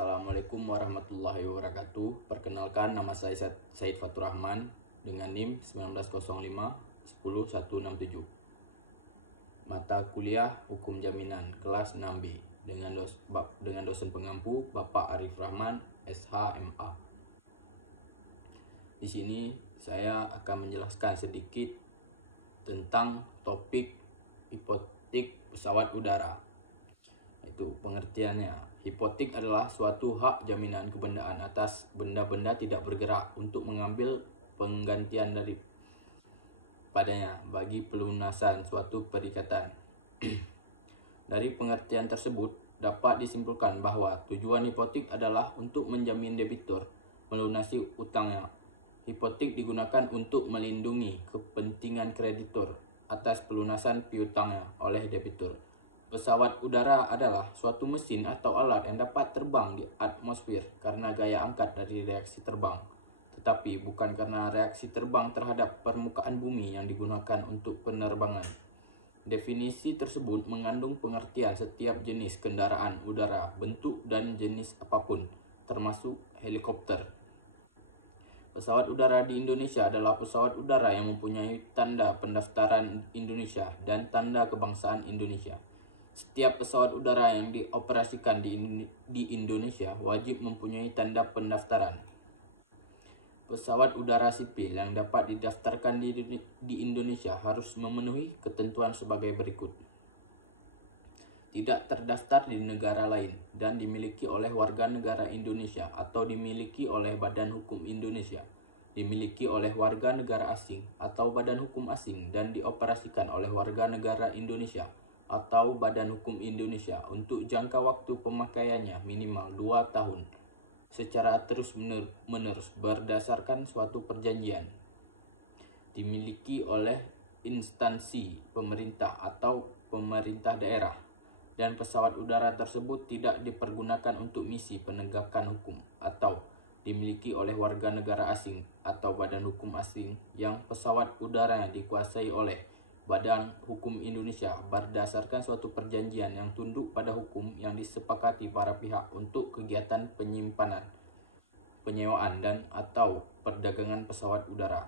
Assalamualaikum warahmatullahi wabarakatuh. Perkenalkan, nama saya Said Fatur Rahman dengan NIM 1905 10167. Mata kuliah Hukum Jaminan kelas 6B dengan dosen pengampu Bapak Arif Rahman, SHMA. Di sini saya akan menjelaskan sedikit tentang topik hipotek pesawat udara. Itu pengertiannya. Hipotek adalah suatu hak jaminan kebendaan atas benda-benda tidak bergerak untuk mengambil penggantian dari padanya bagi pelunasan suatu perikatan. Dari pengertian tersebut dapat disimpulkan bahwa tujuan hipotek adalah untuk menjamin debitur melunasi utangnya. Hipotek digunakan untuk melindungi kepentingan kreditur atas pelunasan piutangnya oleh debitur. Pesawat udara adalah suatu mesin atau alat yang dapat terbang di atmosfer karena gaya angkat dari reaksi terbang, tetapi bukan karena reaksi terbang terhadap permukaan bumi yang digunakan untuk penerbangan. Definisi tersebut mengandung pengertian setiap jenis kendaraan udara, bentuk dan jenis apapun, termasuk helikopter. Pesawat udara di Indonesia adalah pesawat udara yang mempunyai tanda pendaftaran Indonesia dan tanda kebangsaan Indonesia. Setiap pesawat udara yang dioperasikan di Indonesia wajib mempunyai tanda pendaftaran. Pesawat udara sipil yang dapat didaftarkan di Indonesia harus memenuhi ketentuan sebagai berikut. Tidak terdaftar di negara lain dan dimiliki oleh warga negara Indonesia atau dimiliki oleh Badan Hukum Indonesia, dimiliki oleh warga negara asing atau badan hukum asing dan dioperasikan oleh warga negara Indonesia atau Badan Hukum Indonesia untuk jangka waktu pemakaiannya minimal 2 tahun secara terus-menerus berdasarkan suatu perjanjian. Dimiliki oleh instansi pemerintah atau pemerintah daerah, dan pesawat udara tersebut tidak dipergunakan untuk misi penegakan hukum atau dimiliki oleh warga negara asing atau badan hukum asing yang pesawat udaranya dikuasai oleh Badan Hukum Indonesia berdasarkan suatu perjanjian yang tunduk pada hukum yang disepakati para pihak untuk kegiatan penyimpanan, penyewaan dan atau perdagangan pesawat udara.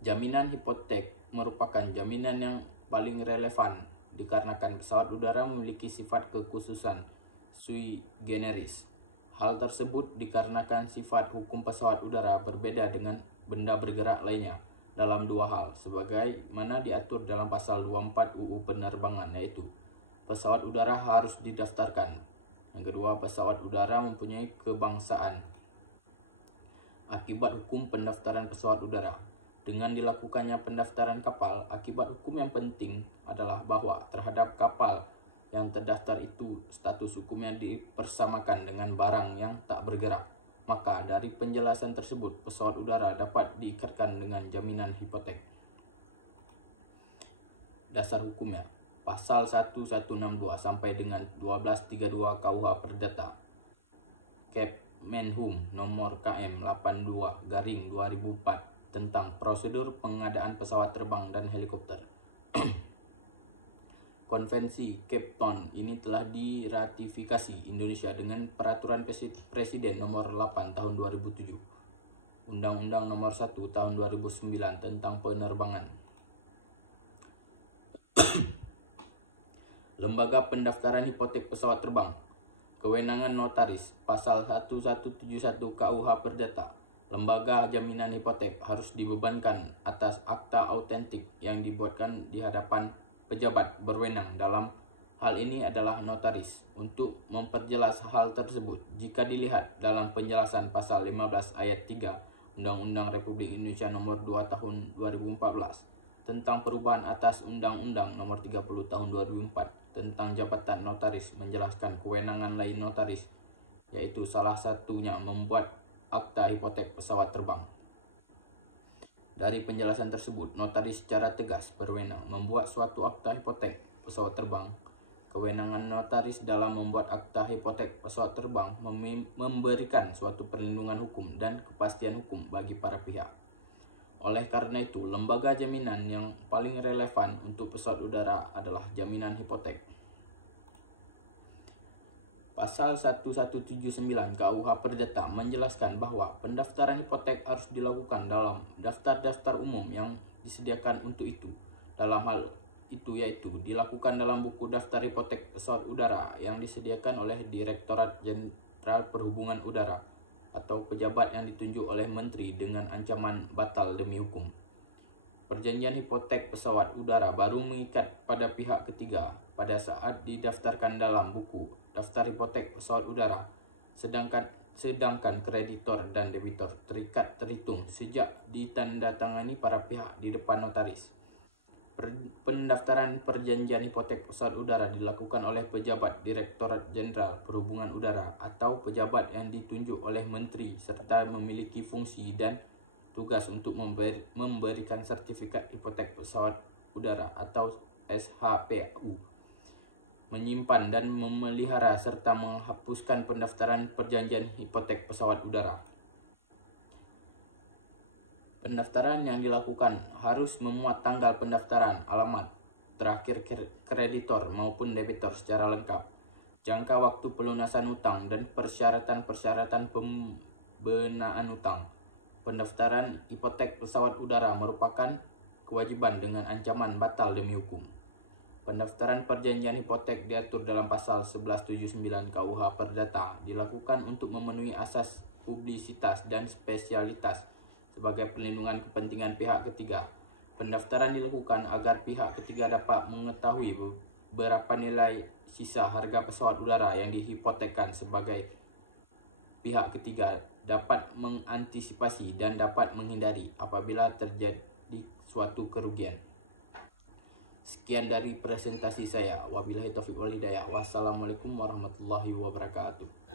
Jaminan hipotek merupakan jaminan yang paling relevan dikarenakan pesawat udara memiliki sifat kekhususan sui generis. Hal tersebut dikarenakan sifat hukum pesawat udara berbeda dengan benda bergerak lainnya dalam dua hal sebagaimana diatur dalam pasal 24 UU Penerbangan, yaitu pesawat udara harus didaftarkan. Yang kedua, pesawat udara mempunyai kebangsaan. Akibat hukum pendaftaran pesawat udara. Dengan dilakukannya pendaftaran kapal, akibat hukum yang penting adalah bahwa terhadap kapal yang terdaftar itu status hukumnya dipersamakan dengan barang yang tak bergerak. Maka dari penjelasan tersebut, pesawat udara dapat diikatkan dengan jaminan hipotek. Dasar hukumnya, pasal 1162 sampai dengan 1232 KUH Perdata, Kemenhum nomor KM 82/2004 tentang prosedur pengadaan pesawat terbang dan helikopter. Konvensi Cape Town ini telah diratifikasi Indonesia dengan Peraturan Presiden nomor 8 tahun 2007, Undang-Undang nomor 1 tahun 2009 tentang penerbangan. Lembaga pendaftaran hipotek pesawat terbang. Kewenangan notaris, pasal 1171 KUH Perdata. Lembaga jaminan hipotek harus dibebankan atas akta autentik yang dibuatkan di hadapan pejabat berwenang, dalam hal ini adalah notaris. Untuk memperjelas hal tersebut, jika dilihat dalam penjelasan pasal 15 ayat 3 Undang-Undang Republik Indonesia nomor 2 tahun 2014 tentang perubahan atas Undang-Undang nomor 30 tahun 2004 tentang jabatan notaris, menjelaskan kewenangan lain notaris, yaitu salah satunya membuat akta hipotek pesawat terbang. Dari penjelasan tersebut, notaris secara tegas berwenang membuat suatu akta hipotek pesawat terbang. Kewenangan notaris dalam membuat akta hipotek pesawat terbang memberikan suatu perlindungan hukum dan kepastian hukum bagi para pihak. Oleh karena itu, lembaga jaminan yang paling relevan untuk pesawat udara adalah jaminan hipotek. Pasal 1179 KUH Perdata menjelaskan bahwa pendaftaran hipotek harus dilakukan dalam daftar-daftar umum yang disediakan untuk itu. Dalam hal itu yaitu dilakukan dalam buku daftar hipotek pesawat udara yang disediakan oleh Direktorat Jenderal Perhubungan Udara atau pejabat yang ditunjuk oleh menteri dengan ancaman batal demi hukum. Perjanjian hipotek pesawat udara baru mengikat pada pihak ketiga pada saat didaftarkan dalam buku daftar hipotek pesawat udara, sedangkan kreditor dan debitor terikat terhitung sejak ditandatangani para pihak di depan notaris. Pendaftaran perjanjian hipotek pesawat udara dilakukan oleh pejabat Direktorat Jenderal Perhubungan Udara atau pejabat yang ditunjuk oleh menteri serta memiliki fungsi dan tugas untuk memberikan sertifikat hipotek pesawat udara atau SHPU, menyimpan dan memelihara serta menghapuskan pendaftaran perjanjian hipotek pesawat udara. Pendaftaran yang dilakukan harus memuat tanggal pendaftaran, alamat, terakhir kreditor maupun debitor secara lengkap, jangka waktu pelunasan utang, dan persyaratan-persyaratan pembenaan utang. Pendaftaran hipotek pesawat udara merupakan kewajiban dengan ancaman batal demi hukum. Pendaftaran perjanjian hipotek diatur dalam pasal 1179 KUH Perdata dilakukan untuk memenuhi asas publisitas dan spesialitas sebagai perlindungan kepentingan pihak ketiga. Pendaftaran dilakukan agar pihak ketiga dapat mengetahui berapa nilai sisa harga pesawat udara yang dihipotekkan sebagai pihak ketiga, dapat mengantisipasi dan dapat menghindari apabila terjadi suatu kerugian. Sekian dari presentasi saya. Wabillahi taufiq wal hidayah. Wassalamualaikum warahmatullahi wabarakatuh.